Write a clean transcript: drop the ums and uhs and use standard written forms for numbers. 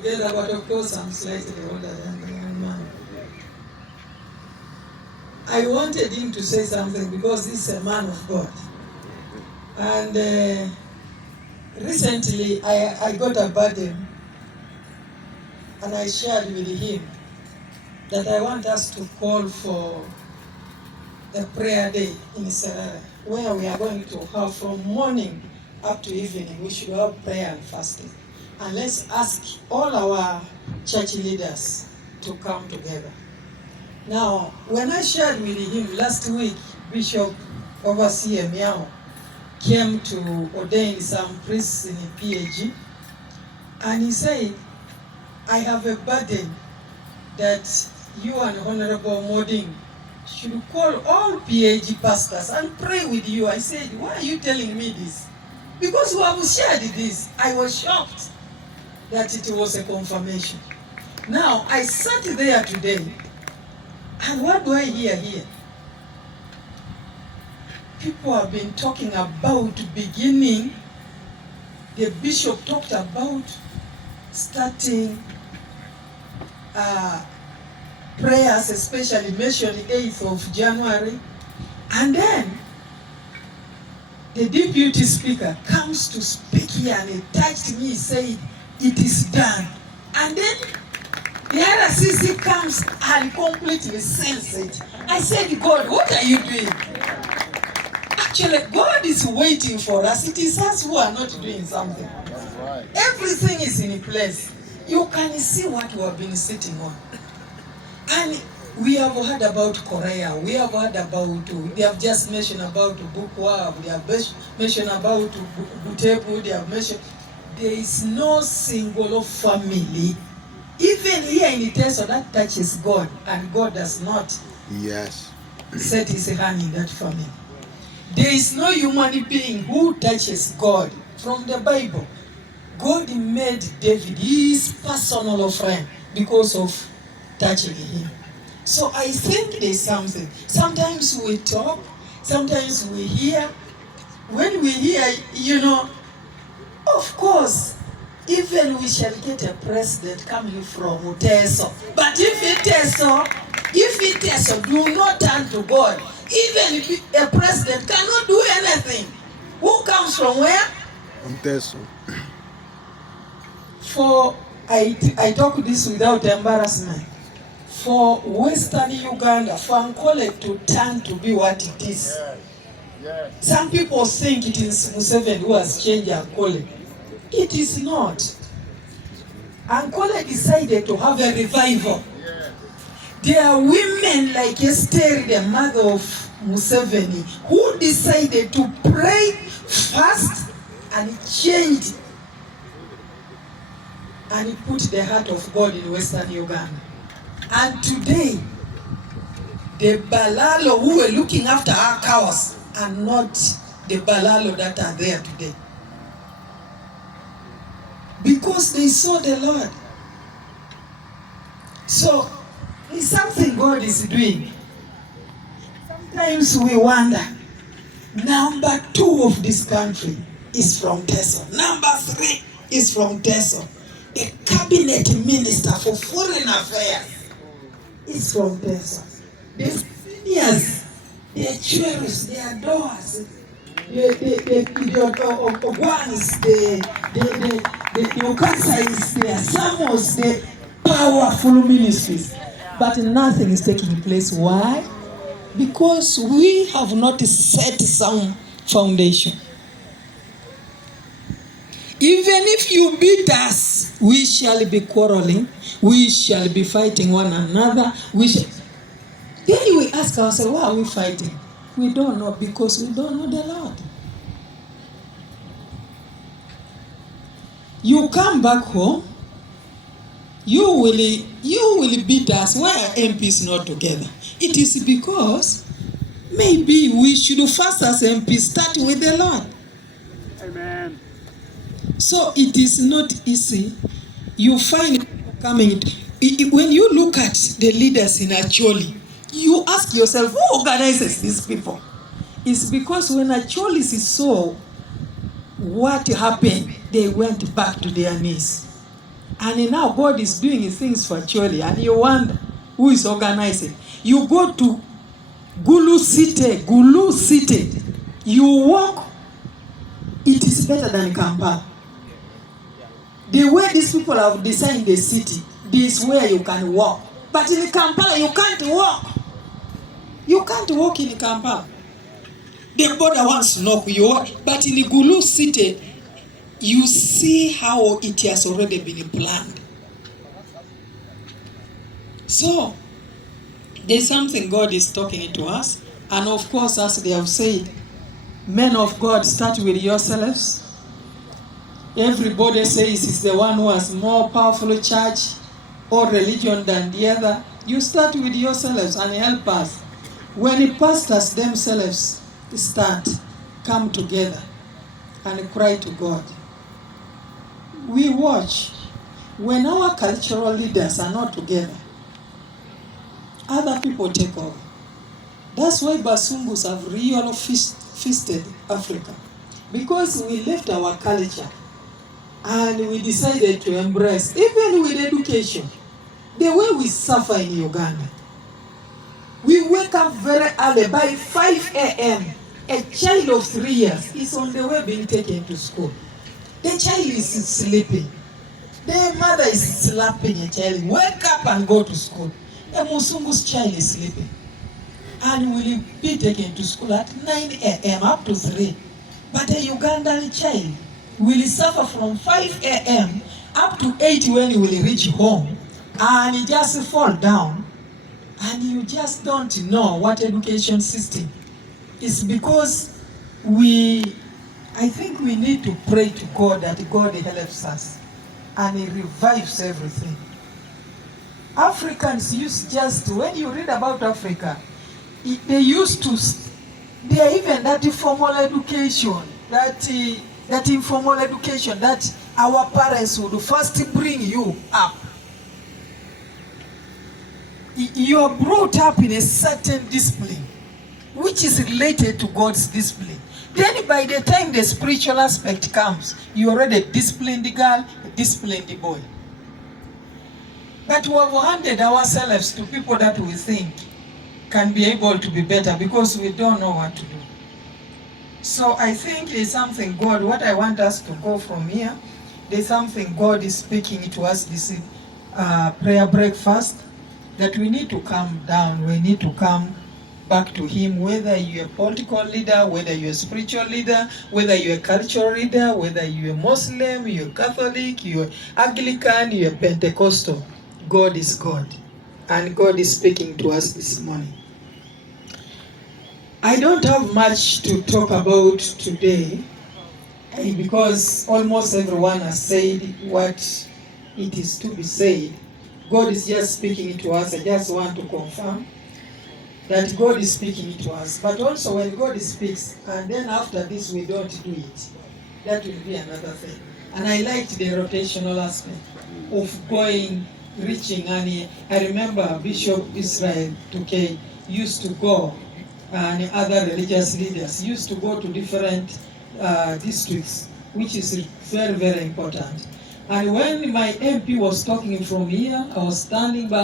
together, but of course I'm slightly older than the young man. I wanted him to say something because he's a man of God. And recently I got a burden and I shared with him that I want us to call for a prayer day in Serara, where we are going to have from morning up to evening, we should have prayer and fasting. And let's ask all our church leaders to come together. Now, when I shared with him last week, Bishop Overseer Miao came to ordain some priests in PAG, and he said, I have a burden that you and Honorable Moding should call all PAG pastors and pray with you. I said, why are you telling me this? Because we have shared this. I was shocked that it was a confirmation. Now, I sat there today, and what do I hear here? People have been talking about beginning. The bishop talked about starting prayers, especially mentioned the 8th of January. And then the deputy speaker comes to speak here and he touched me, said, it is done. And then the RCC comes and completely says it. I said, God, what are you doing? Actually, God is waiting for us. It is us who are not doing something. Right. Everything is in place. You can see what we have been sitting on. And we have heard about Korea. We have heard about, they have just mentioned about Bukwa, they have mentioned about Butebu, they have mentioned, there is no single family, even here in Iteso, that touches God, and God does not set his hand in that family. There is no human being who touches God. From the Bible, God made David his personal friend because of touching him. So I think there's something. Sometimes we talk, sometimes we hear. When we hear, of course, even we shall get a president coming from Uteso. But if Uteso do not turn to God, even if a president cannot do anything. Who comes from where? Uteso. For I talk this without embarrassment. For Western Uganda, for Ankole to turn to be what it is. Yes. Some people think it is Museveni who has changed Ankole. It is not. Ankole decided to have a revival. Yes. There are women like Esther, the mother of Museveni, who decided to pray, fast, and change, and put the heart of God in Western Uganda. And today, the Balalo who were looking after our cows are not the Balalo that are there today. Because they saw the Lord. So, it's something God is doing. Sometimes we wonder, number 2 of this country is from Teso. Number 3 is from Teso. The cabinet minister for foreign affairs is from Teso. The seniors, the Fisheries, the Adoas, the Ogwans, the Ukasais, the Samos, the powerful ministries. But nothing is taking place. Why? Because we have not set some foundation. Even if you beat us, we shall be quarreling, we shall be fighting one another. Then we ask ourselves, why are we fighting? We don't know, because we don't know the Lord. You come back home, you will beat us. Why are MPs not together? It is because maybe we should first as MPs start with the Lord. Amen. So it is not easy. You find coming. When you look at the leaders in Acholi, you ask yourself, who organizes these people? It's because when Acholi saw what happened, they went back to their knees. And now God is doing things virtually, and you wonder who is organizing. You go to Gulu City, you walk, it is better than Kampala. The way these people have designed the city, this is where you can walk. But in Kampala, you can't walk. You can't walk in Kampala. The border wants to knock you out. But in Gulu City, you see how it has already been planned. So, there's something God is talking to us. And of course, as they have said, men of God, start with yourselves. Everybody says it's the one who has more powerful church or religion than the other. You start with yourselves and help us. When the pastors themselves start, come together and cry to God. We watch. When our cultural leaders are not together, other people take over. That's why Basungus have really feasted Africa. Because we left our culture and we decided to embrace, even with education, the way we suffer in Uganda. We wake up very early, by 5 a.m. A child of 3 years is on the way being taken to school. The child is sleeping. The mother is slapping a child. Wake up and go to school. A Musungu's child is sleeping. And will be taken to school at 9 a.m. up to 3. But a Ugandan child will suffer from 5 a.m. up to 8 when he will reach home. And he just fall down. And you just don't know what education system is, because I think we need to pray to God that God helps us and He revives everything. Africans used just, when you read about Africa, they used to, they are even that informal education, that informal education that our parents would first bring you up. You are brought up in a certain discipline, which is related to God's discipline. Then by the time the spiritual aspect comes, you already discipline the girl, discipline the boy. But we have handed ourselves to people that we think can be able to be better because we don't know what to do. So I think there's something God, what I want us to go from here, there's something God is speaking to us this prayer breakfast, that we need to calm down, we need to come back to Him, whether you're a political leader, whether you're a spiritual leader, whether you're a cultural leader, whether you're a Muslim, you're Catholic, you're Anglican, you're Pentecostal. God is God. And God is speaking to us this morning. I don't have much to talk about today, because almost everyone has said what it is to be said. God is just speaking to us. I just want to confirm that God is speaking to us. But also when God speaks, and then after this we don't do it, that will be another thing. And I liked the rotational aspect of going, reaching. And I remember Bishop Israel Tukey used to go, and other religious leaders used to go to different districts, which is very, very important. And when my MP was talking from here, I was standing back.